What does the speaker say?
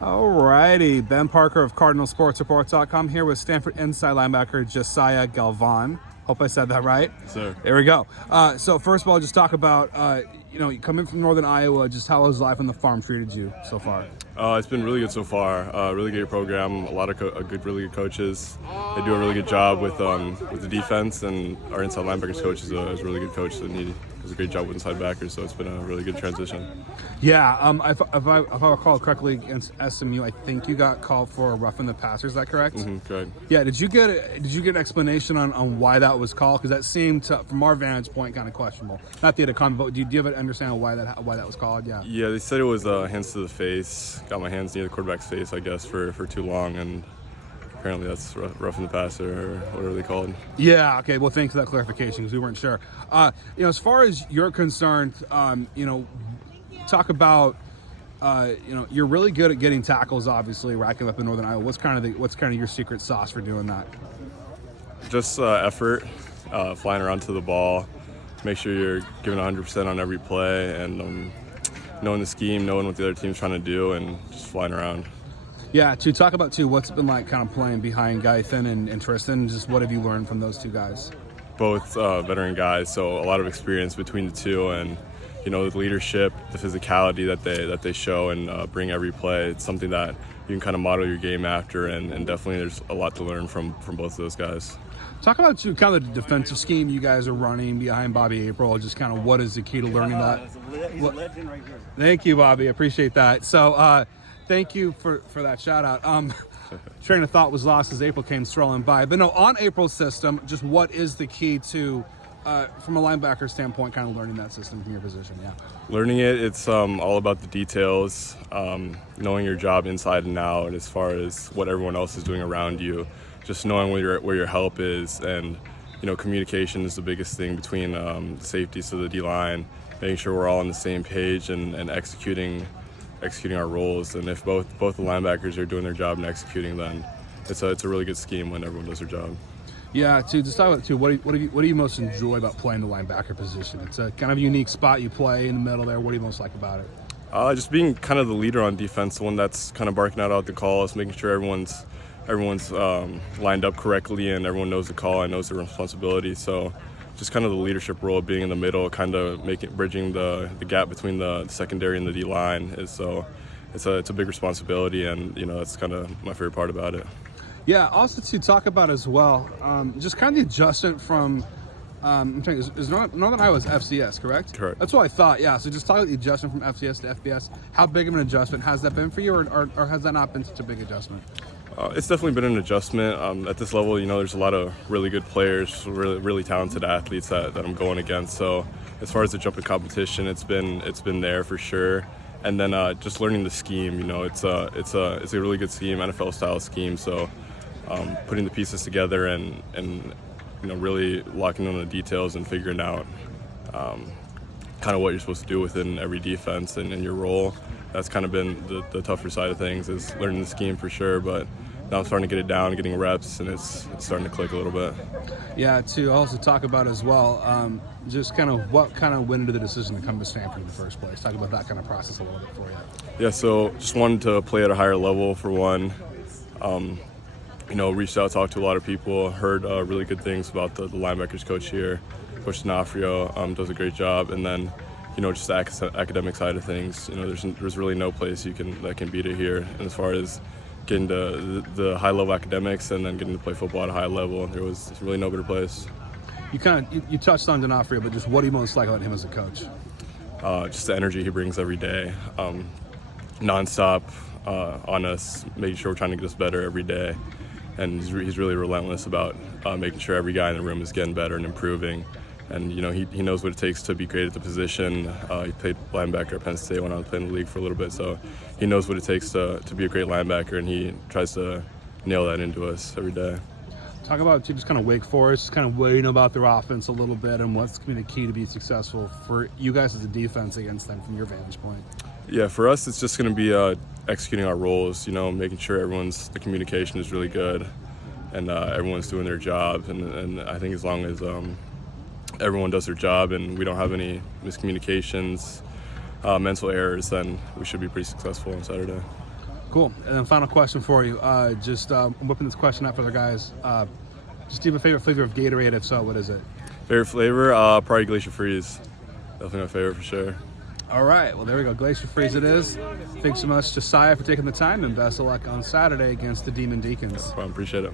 Alrighty, Ben Parker of CardinalSportsReport.com here with Stanford inside linebacker Jahsiah Galvan. Hope I said that right. Sir. There we go. So first of all, just talk about, you coming from Northern Iowa, just how has life on the farm treated you so far? It's been really good so far. Really great program. A lot of really good coaches. They do a really good job with the defense, and our inside linebackers coach is a really good coach, and he does a great job with inside backers. So it's been a really good transition. Yeah. If I recall correctly, against SMU, I think you got called for a roughing the passer. Is that correct? Correct. Yeah. Did you get an explanation on why that was called? Because that seemed from our vantage point kind of questionable. Not the other comment, but do you have an understanding why that was called? Yeah. Yeah, they said it was hands to the face. Got my hands near the quarterback's face, I guess, for too long, and apparently that's roughing the passer or whatever they called. Yeah. Okay. Well, thanks for that clarification because we weren't sure. As far as you're concerned, talk about, you're really good at getting tackles. Obviously, racking up in Northern Iowa. What's kind of your secret sauce for doing that? Just effort, flying around to the ball. Make sure you're giving 100% on every play, and knowing the scheme, knowing what the other team's trying to do, and just flying around. Yeah, to talk about, too, what's it been like kind of playing behind Gaithan and Tristan? Just what have you learned from those two guys? Both veteran guys, so a lot of experience between the two, and the leadership, the physicality that they show and bring every play. It's something that you can kind of model your game after, and definitely there's a lot to learn from both of those guys. Talk about kind of the defensive scheme you guys are running behind Bobby April. Just kind of what is the key to learning that? He's a legend right here. Thank you, Bobby. I appreciate that. So thank you for that shout out. Train of thought was lost as April came strolling by. But no, on April's system, just what is the key to, from a linebacker standpoint, kind of learning that system from your position? Yeah. Learning it's all about the details, knowing your job inside and out, and as far as what everyone else is doing around you. Just knowing where your help is, and communication is the biggest thing between the safeties to the D-line, making sure we're all on the same page and executing our roles. And if both the linebackers are doing their job and executing, then it's a really good scheme when everyone does their job. Yeah, just talk about too. What do you most enjoy about playing the linebacker position? It's a kind of unique spot you play in the middle there. What do you most like about it? Just being kind of the leader on defense, the one that's kind of barking out the calls, making sure everyone's lined up correctly and everyone knows the call and knows their responsibility. So just kind of the leadership role, being in the middle, kind of bridging the gap between the secondary and the D-line it's a big responsibility, and that's kind of my favorite part about it. Yeah, also to talk about as well, just kind of the adjustment from I'm trying, is Northern Iowa's FCS, correct? Correct. That's what I thought, yeah. So just talk about the adjustment from FCS to FBS. How big of an adjustment has that been for you, or has that not been such a big adjustment? It's definitely been an adjustment. At this level, there's a lot of really good players, really talented athletes that I'm going against. So as far as the jump in competition, it's been there for sure. And then just learning the scheme, it's a really good scheme, NFL style scheme. So putting the pieces together and really locking in the details and figuring out kind of what you're supposed to do within every defense and your role. That's kind of been the tougher side of things, is learning the scheme for sure. But now I'm starting to get it down, getting reps, and it's starting to click a little bit. Yeah, to also talk about as well, just kind of what kind of went into the decision to come to Stanford in the first place. Talk about that kind of process a little bit for you. Yeah, so just wanted to play at a higher level for one. Reached out, talked to a lot of people, heard really good things about the linebackers coach here. Coach D'Onofrio does a great job, and then just the academic side of things. There's really no place that can beat it here. And as far as getting to the high level academics and then getting to play football at a high level, there's really no better place. You touched on D'Onofrio, but just what do you most like about him as a coach? Just the energy he brings every day, nonstop on us, making sure we're trying to get us better every day. And he's really relentless about making sure every guy in the room is getting better and improving. And he knows what it takes to be great at the position. He played linebacker at Penn State when I was playing in the league for a little bit, so he knows what it takes to be a great linebacker, and he tries to nail that into us every day. Talk about just kind of Wake Forest, kind of what you know about their offense a little bit, and what's going to be the key to be successful for you guys as a defense against them from your vantage point. Yeah, for us, it's just going to be executing our roles. Making sure the communication is really good, and everyone's doing their job. And I think as long as everyone does their job and we don't have any miscommunications, mental errors, then we should be pretty successful on Saturday. Cool. And then final question for you. I'm whipping this question out for the guys. Just do you have a favorite flavor of Gatorade? If so, what is it? Favorite flavor? Probably Glacier Freeze. Definitely my favorite for sure. All right. Well, there we go. Glacier Freeze it is. Thanks so much, Jahsiah, for taking the time, and best of luck on Saturday against the Demon Deacons. Well, I appreciate it.